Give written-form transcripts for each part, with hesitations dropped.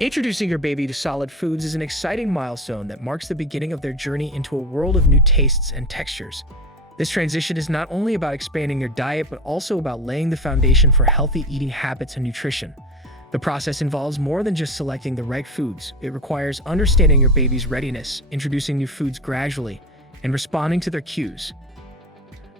Introducing your baby to solid foods is an exciting milestone that marks the beginning of their journey into a world of new tastes and textures. This transition is not only about expanding their diet, but also about laying the foundation for healthy eating habits and nutrition. The process involves more than just selecting the right foods. It requires understanding your baby's readiness, introducing new foods gradually, and responding to their cues.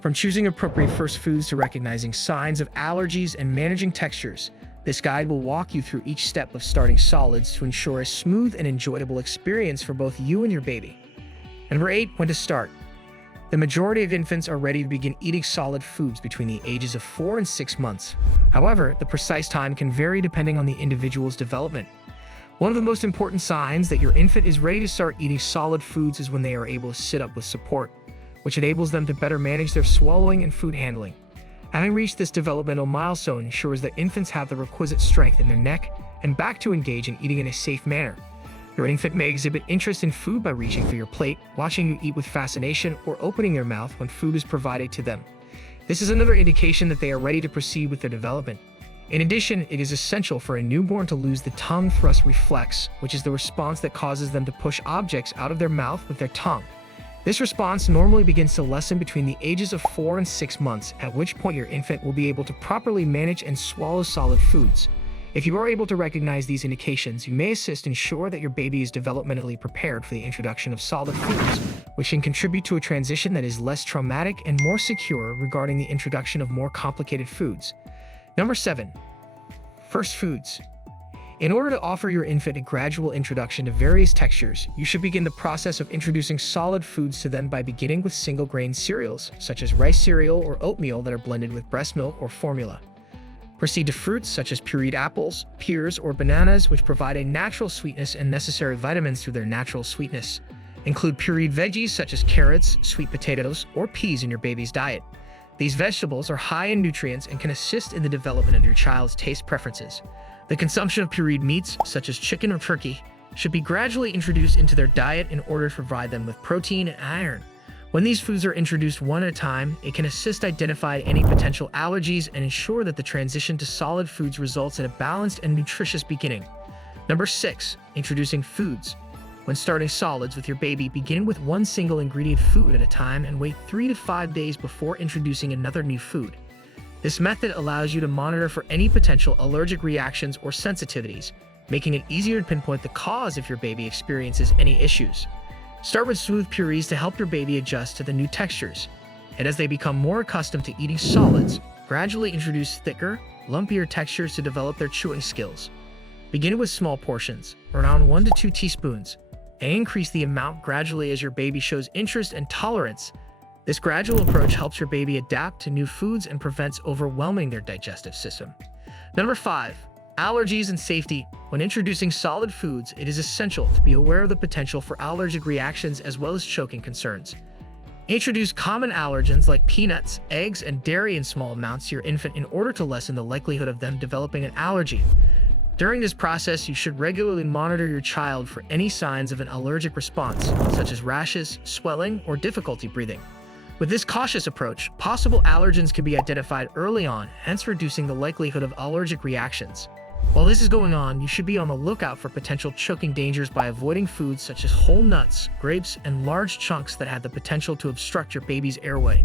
From choosing appropriate first foods to recognizing signs of allergies and managing textures, this guide will walk you through each step of starting solids to ensure a smooth and enjoyable experience for both you and your baby. Number 8. When to start. The majority of infants are ready to begin eating solid foods between the ages of 4 and 6 months. However, the precise time can vary depending on the individual's development. One of the most important signs that your infant is ready to start eating solid foods is when they are able to sit up with support, which enables them to better manage their swallowing and food handling. Having reached this developmental milestone ensures that infants have the requisite strength in their neck and back to engage in eating in a safe manner. Your infant may exhibit interest in food by reaching for your plate, watching you eat with fascination, or opening their mouth when food is provided to them. This is another indication that they are ready to proceed with their development. In addition, it is essential for a newborn to lose the tongue thrust reflex, which is the response that causes them to push objects out of their mouth with their tongue. This response normally begins to lessen between the ages of 4 and 6 months, at which point your infant will be able to properly manage and swallow solid foods. If you are able to recognize these indications, you may assist ensure that your baby is developmentally prepared for the introduction of solid foods, which can contribute to a transition that is less traumatic and more secure regarding the introduction of more complicated foods. Number 7. First foods. In order to offer your infant a gradual introduction to various textures, you should begin the process of introducing solid foods to them by beginning with single-grain cereals, such as rice cereal or oatmeal that are blended with breast milk or formula. Proceed to fruits such as pureed apples, pears, or bananas, which provide a natural sweetness and necessary vitamins through their natural sweetness. Include pureed veggies such as carrots, sweet potatoes, or peas in your baby's diet. These vegetables are high in nutrients and can assist in the development of your child's taste preferences. The consumption of pureed meats, such as chicken or turkey, should be gradually introduced into their diet in order to provide them with protein and iron. When these foods are introduced one at a time, it can assist identify any potential allergies and ensure that the transition to solid foods results in a balanced and nutritious beginning. Number 6. Introducing foods. When starting solids with your baby, begin with one single ingredient food at a time and wait 3 to 5 days before introducing another new food. This method allows you to monitor for any potential allergic reactions or sensitivities, making it easier to pinpoint the cause if your baby experiences any issues. Start with smooth purees to help your baby adjust to the new textures, and as they become more accustomed to eating solids, gradually introduce thicker, lumpier textures to develop their chewing skills. Begin with small portions, around 1 to 2 teaspoons, and increase the amount gradually as your baby shows interest and tolerance. This gradual approach helps your baby adapt to new foods and prevents overwhelming their digestive system. Number 5. Allergies and safety. When introducing solid foods, it is essential to be aware of the potential for allergic reactions as well as choking concerns. Introduce common allergens like peanuts, eggs, and dairy in small amounts to your infant in order to lessen the likelihood of them developing an allergy. During this process, you should regularly monitor your child for any signs of an allergic response, such as rashes, swelling, or difficulty breathing. With this cautious approach, possible allergens can be identified early on, hence reducing the likelihood of allergic reactions. While this is going on, you should be on the lookout for potential choking dangers by avoiding foods such as whole nuts, grapes, and large chunks that have the potential to obstruct your baby's airway.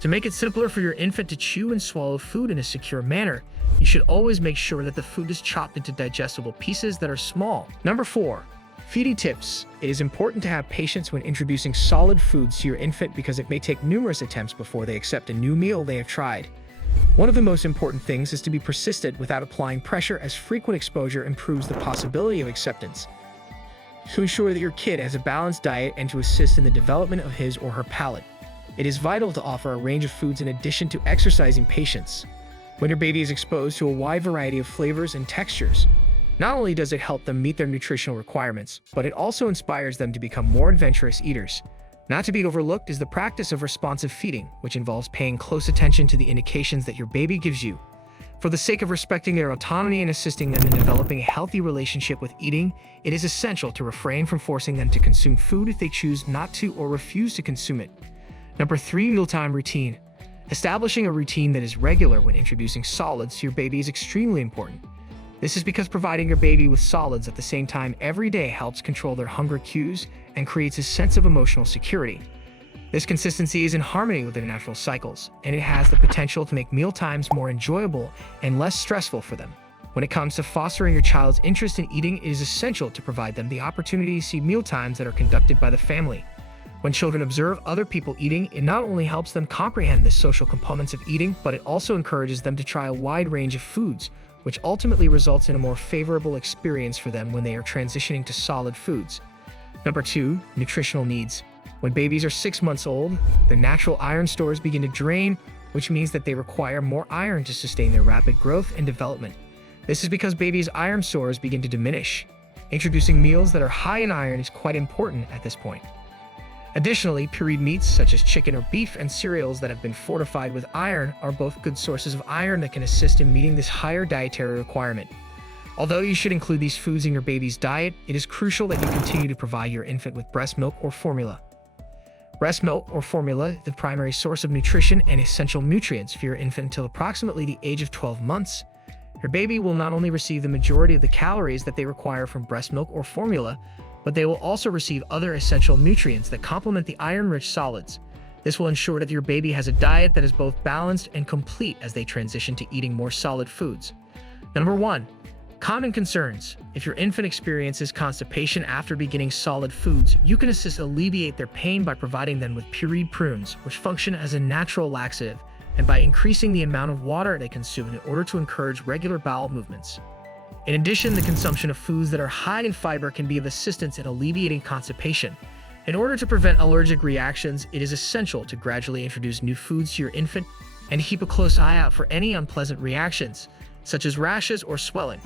To make it simpler for your infant to chew and swallow food in a secure manner, you should always make sure that the food is chopped into digestible pieces that are small. Number 4. Feeding tips. It is important to have patience when introducing solid foods to your infant because it may take numerous attempts before they accept a new meal they have tried. One of the most important things is to be persistent without applying pressure, as frequent exposure improves the possibility of acceptance. To ensure that your kid has a balanced diet and to assist in the development of his or her palate, it is vital to offer a range of foods in addition to exercising patience. When your baby is exposed to a wide variety of flavors and textures, not only does it help them meet their nutritional requirements, but it also inspires them to become more adventurous eaters. Not to be overlooked is the practice of responsive feeding, which involves paying close attention to the indications that your baby gives you. For the sake of respecting their autonomy and assisting them in developing a healthy relationship with eating, it is essential to refrain from forcing them to consume food if they choose not to or refuse to consume it. Number 3. Mealtime routine. Establishing a routine that is regular when introducing solids to your baby is extremely important. This is because providing your baby with solids at the same time every day helps control their hunger cues and creates a sense of emotional security. This consistency is in harmony with their natural cycles, and it has the potential to make mealtimes more enjoyable and less stressful for them. When it comes to fostering your child's interest in eating, it is essential to provide them the opportunity to see mealtimes that are conducted by the family. When children observe other people eating, it not only helps them comprehend the social components of eating, but it also encourages them to try a wide range of foods, which ultimately results in a more favorable experience for them when they are transitioning to solid foods. Number 2, nutritional needs. When babies are 6 months old, their natural iron stores begin to drain, which means that they require more iron to sustain their rapid growth and development. This is because babies' iron stores begin to diminish. Introducing meals that are high in iron is quite important at this point. Additionally, pureed meats such as chicken or beef and cereals that have been fortified with iron are both good sources of iron that can assist in meeting this higher dietary requirement. Although you should include these foods in your baby's diet, it is crucial that you continue to provide your infant with breast milk or formula. Breast milk or formula is the primary source of nutrition and essential nutrients for your infant until approximately the age of 12 months. Your baby will not only receive the majority of the calories that they require from breast milk or formula, but they will also receive other essential nutrients that complement the iron-rich solids. This will ensure that your baby has a diet that is both balanced and complete as they transition to eating more solid foods. Number 1. Common concerns. If your infant experiences constipation after beginning solid foods, you can assist alleviate their pain by providing them with pureed prunes, which function as a natural laxative, and by increasing the amount of water they consume in order to encourage regular bowel movements. In addition, the consumption of foods that are high in fiber can be of assistance in alleviating constipation. In order to prevent allergic reactions, it is essential to gradually introduce new foods to your infant and keep a close eye out for any unpleasant reactions, such as rashes or swelling.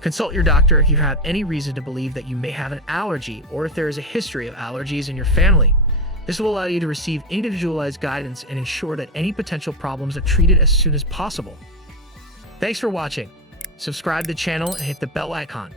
Consult your doctor if you have any reason to believe that you may have an allergy or if there is a history of allergies in your family. This will allow you to receive individualized guidance and ensure that any potential problems are treated as soon as possible. Thanks for watching. Subscribe to the channel and hit the bell icon.